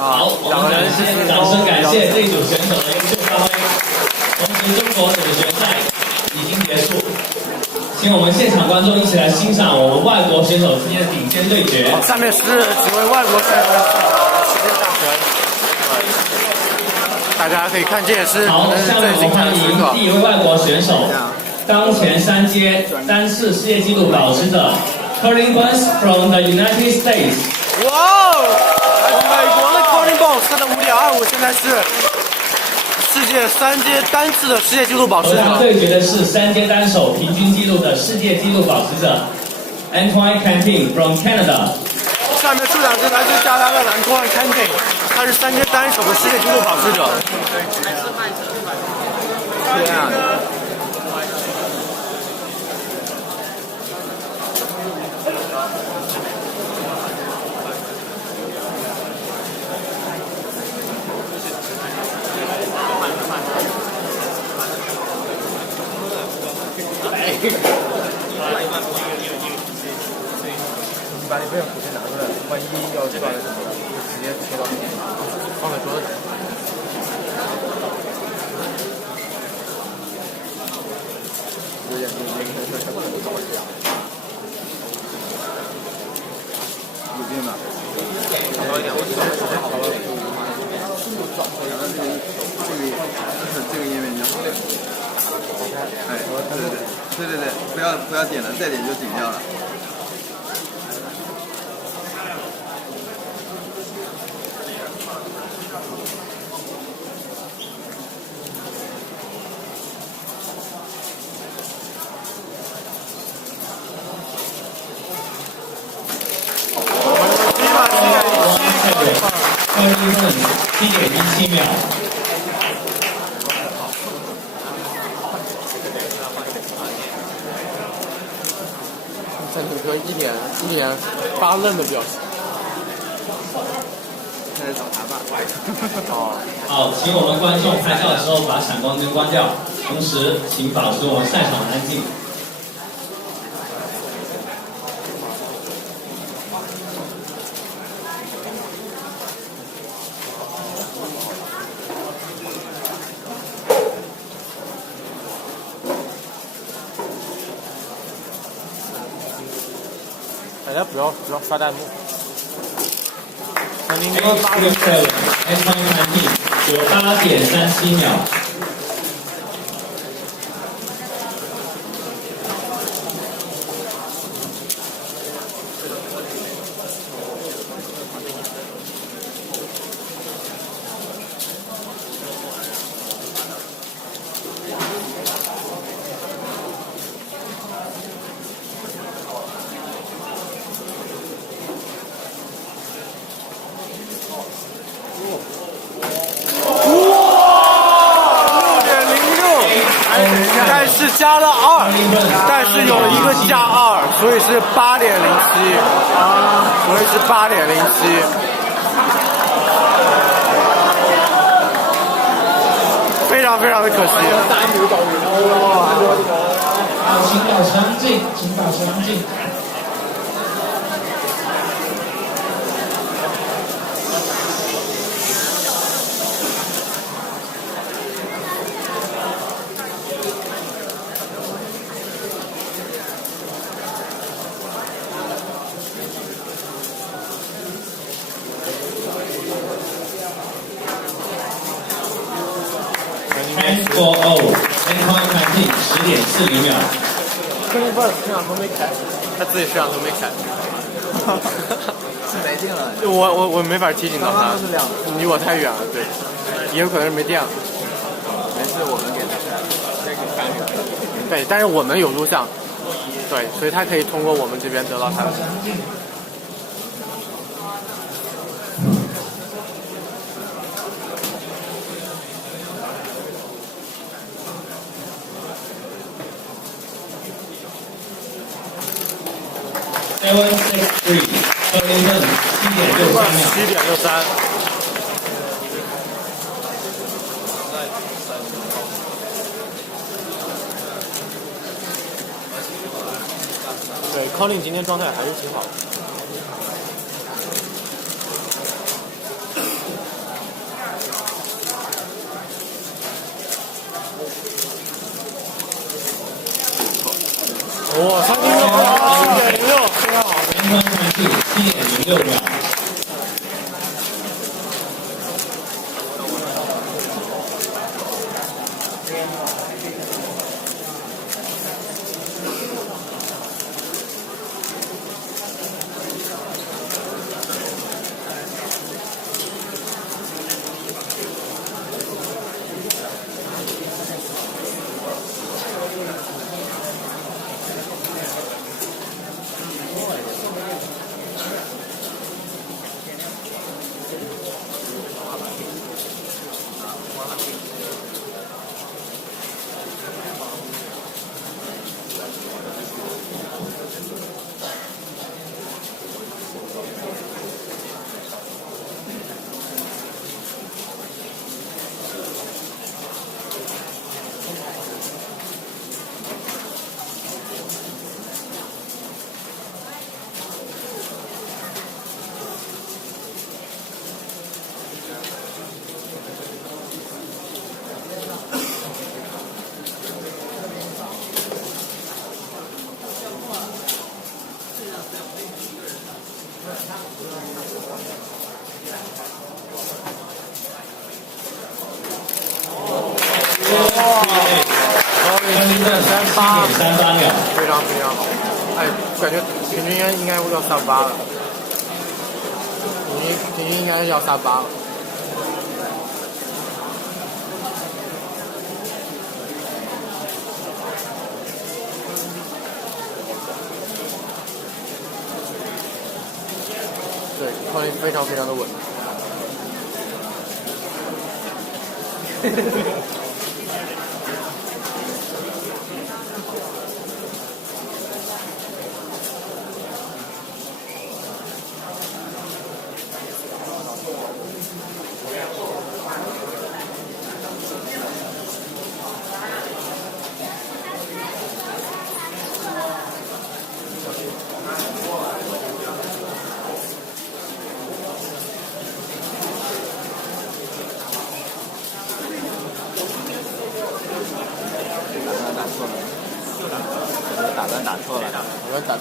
好，我们掌声感谢这组选手的优秀发挥。同时，中国队的决赛已经结束，请我们现场观众一起来欣赏我们外国选手之间的顶尖对决。下面是几位外国选手的世界大拳，大家可以看，这也是好，下面我们欢迎第一位外国选手，当前3阶单式世界纪录保持者 Colin Burns from the United States。哇哦！美国的 Colin Burns， 他的5.25现在是世界3阶单次的世界纪录保持者。和他对决的是3阶单手平均纪录的世界纪录保持者 Antoine Cantin from Canada。下面出场是来自加拿大的 Antoine Cantin， 他是3阶单手的世界纪录保持者。天啊！把你这个图片拿出来，万一要这个就直接贴到放在桌子上。有点有病吧？好一点，我好了。这个页面就好了。哎，对，不要点了，再点就顶掉了。7.17秒。赞成哥一脸发愣的表情。开始找他吧。好，请我们观众拍照的时候把闪光灯关掉，同时请保持我们赛场的安静。大家不要刷弹幕。Antoine Cantin有8.37秒。但是加了2，但是有一个加2，所以是8.07，所以是8.07。非常非常的可惜。请保持安静，请保持安静。10-4-0 Antoine Cantin 10.40秒。Colin Burns 摄像头没开，他自己摄像头没开。是没电了。我没法提醒到他，离我太远了，对，也有可能是没电了。没事，我们给他看。对，但是我们有录像，对，所以他可以通过我们这边得到他的。7-6-3 Colin Burns 7.63秒。对， Colin 今天状态还是挺好的。哇，3.06，7.06，非常好。联合传递7.06秒。7.38秒，非常非常好。哎，感觉平均应该会要38了，平均应该是要38了。对，Colin非常非常的稳。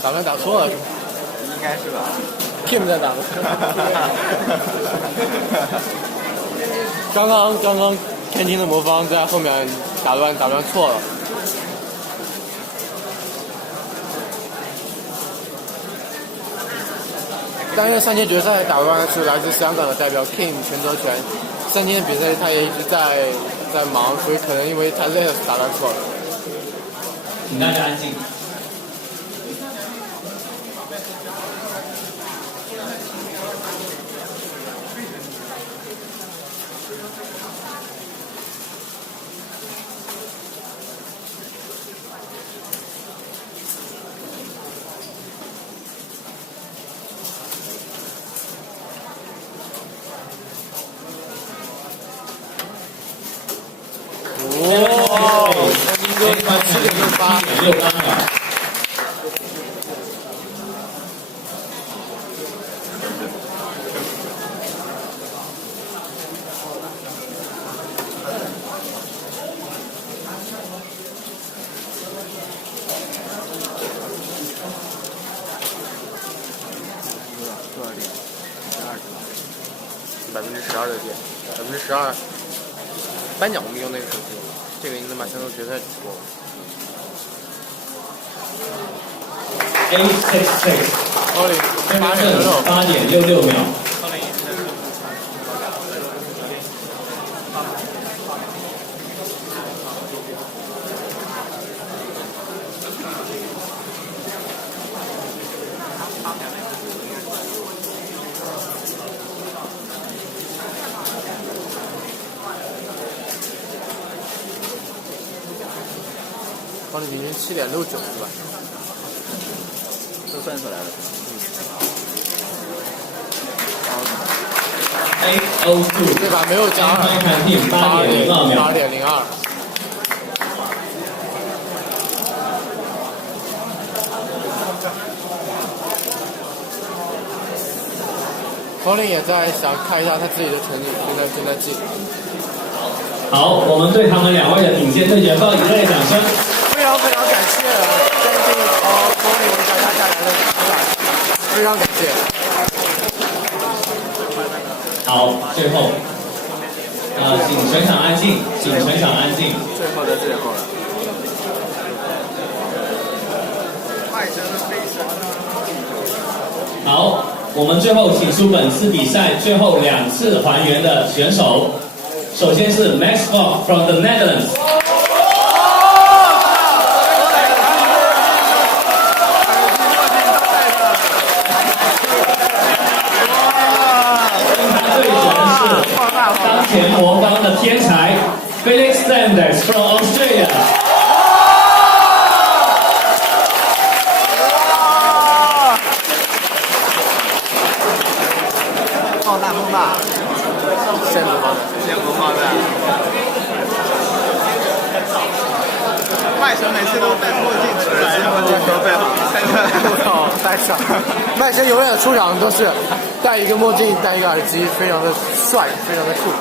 打乱打错了，应该是吧 ？Kim 在打的。刚刚天津的魔方在后面打乱错了。单月3阶决赛打乱的是来自香港的代表 Kim 全泽全，3阶比赛他也一直在忙，所以可能因为太累了打乱错了。请大家安静。哇，天津哥7.68秒。12%的电，12%。颁奖我们用那个手机，这个应该马上都决赛直播。8.66秒。平均7.69是吧？都算出来了。8.02，这把没有加2，8.02秒。冯林也在想看一下他自己的成绩，正在记。好，我们对他们2位的顶尖对决报以热烈掌声。非常感谢将近冯林为大家带来的精彩，非常感谢。好，最后，请全场安静，请全场安静。最后的最后了。好，我们最后请出本次比赛最后2次还原的选手。首先是 Max Fogg from the Netherlands。跟他对决的是当前魔方的天才 Felix Sanders from Australia。放大，先不放大。麦神每次都戴墨镜出来，墨镜都戴好，戴上。麦神永远的出场都是戴一个墨镜，戴一个耳机，非常的帅，非常的酷。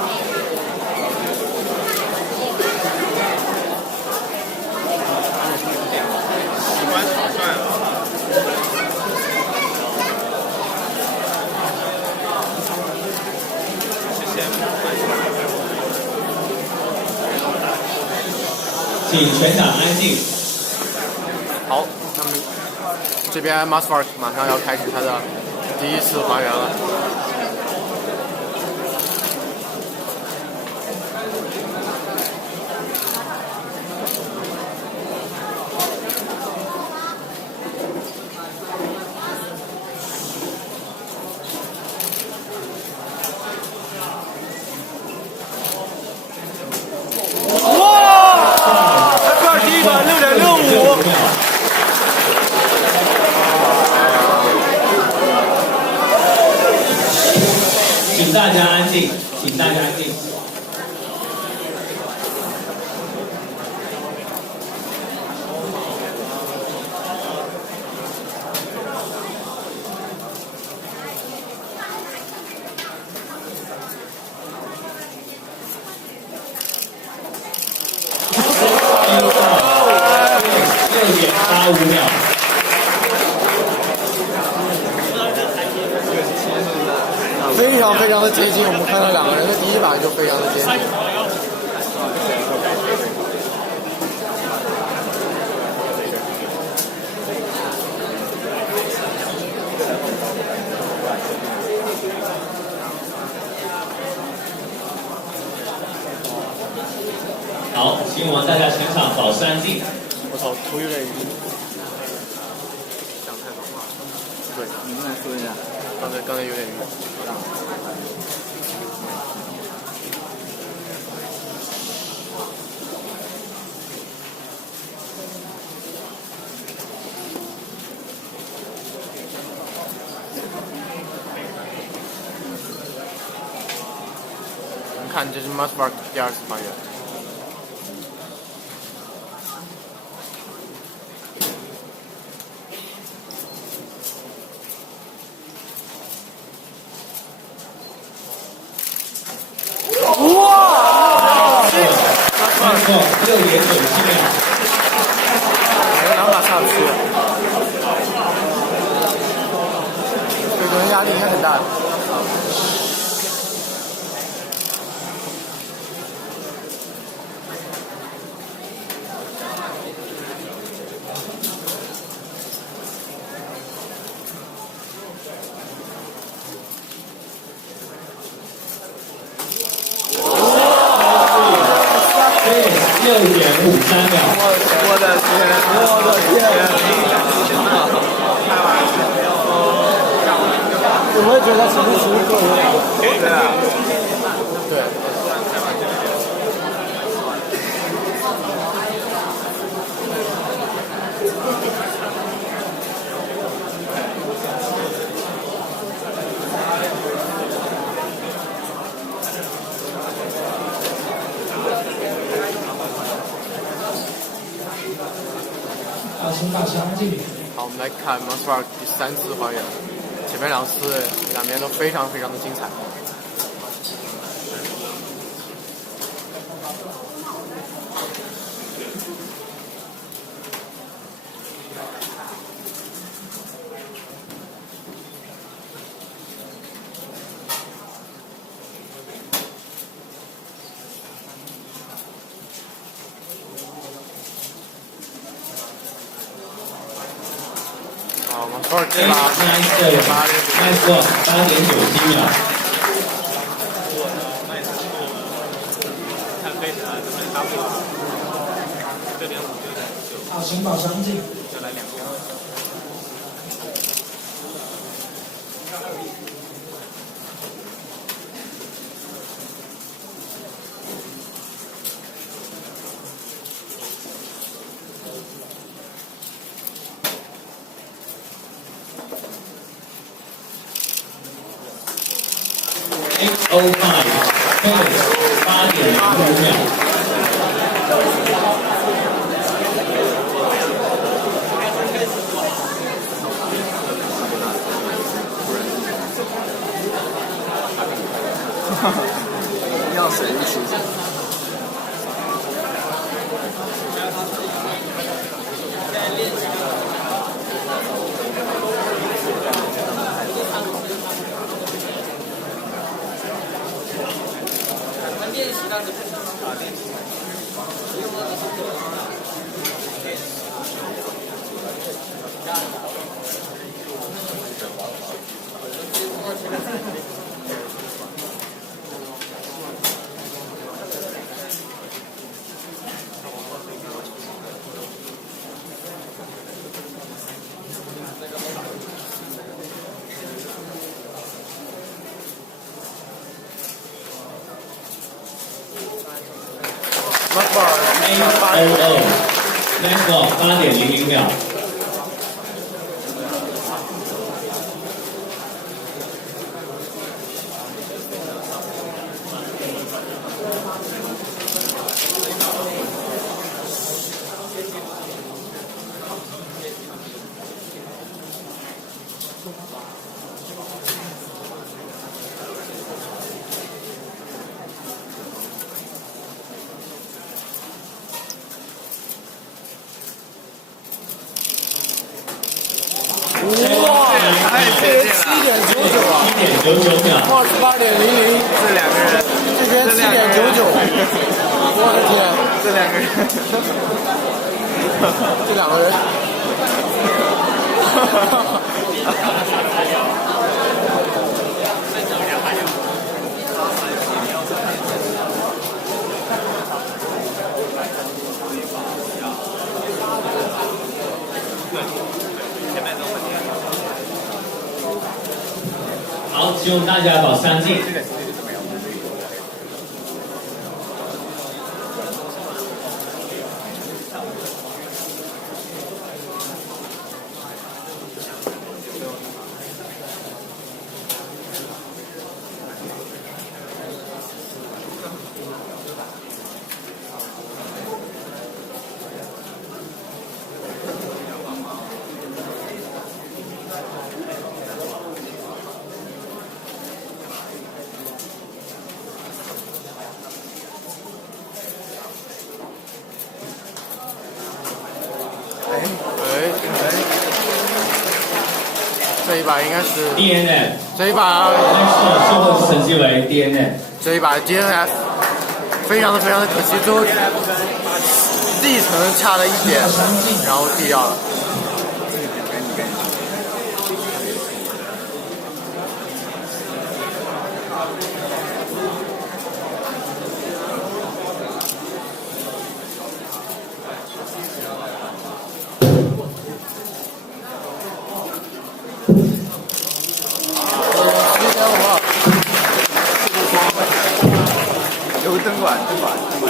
请全场安静。好，那么这边 Masvark 马上要开始他的第1次还原了。请大家安静，请大家安静。6.85秒。非常的接近，我们看到2个人的第1把就非常的接近。好，请我们大家全场保持安静。我操，头有点晕。讲太多话。对，你们来说一下。刚才有点晕。我们看，这是 Masvark 第2次还原。6.97秒，2把下不去，这个人压力应该很大。6.53秒。我的天！我也觉得其实够了。对啊。对。大家安静。好，我们来看 Masvark 第3次还原。前面两边都非常非常的精彩。好，我们多少进了？Nice score， 8.97秒。好，请保持安静。再来2个。8:05 8.05秒。要谁一起？Nice score， 8.00秒。哇，太接近了7.99啊！7.99秒。哇，8.00，这2个人，这边7.99，我的天，这2个人，这2个人，好，希望大家保持安静。这一把应该是 DNF， 这一把最后成绩为 DNF。这一把 DNF 非常的可惜，最后地层差了1点，然后地掉了。有灯管，灯管。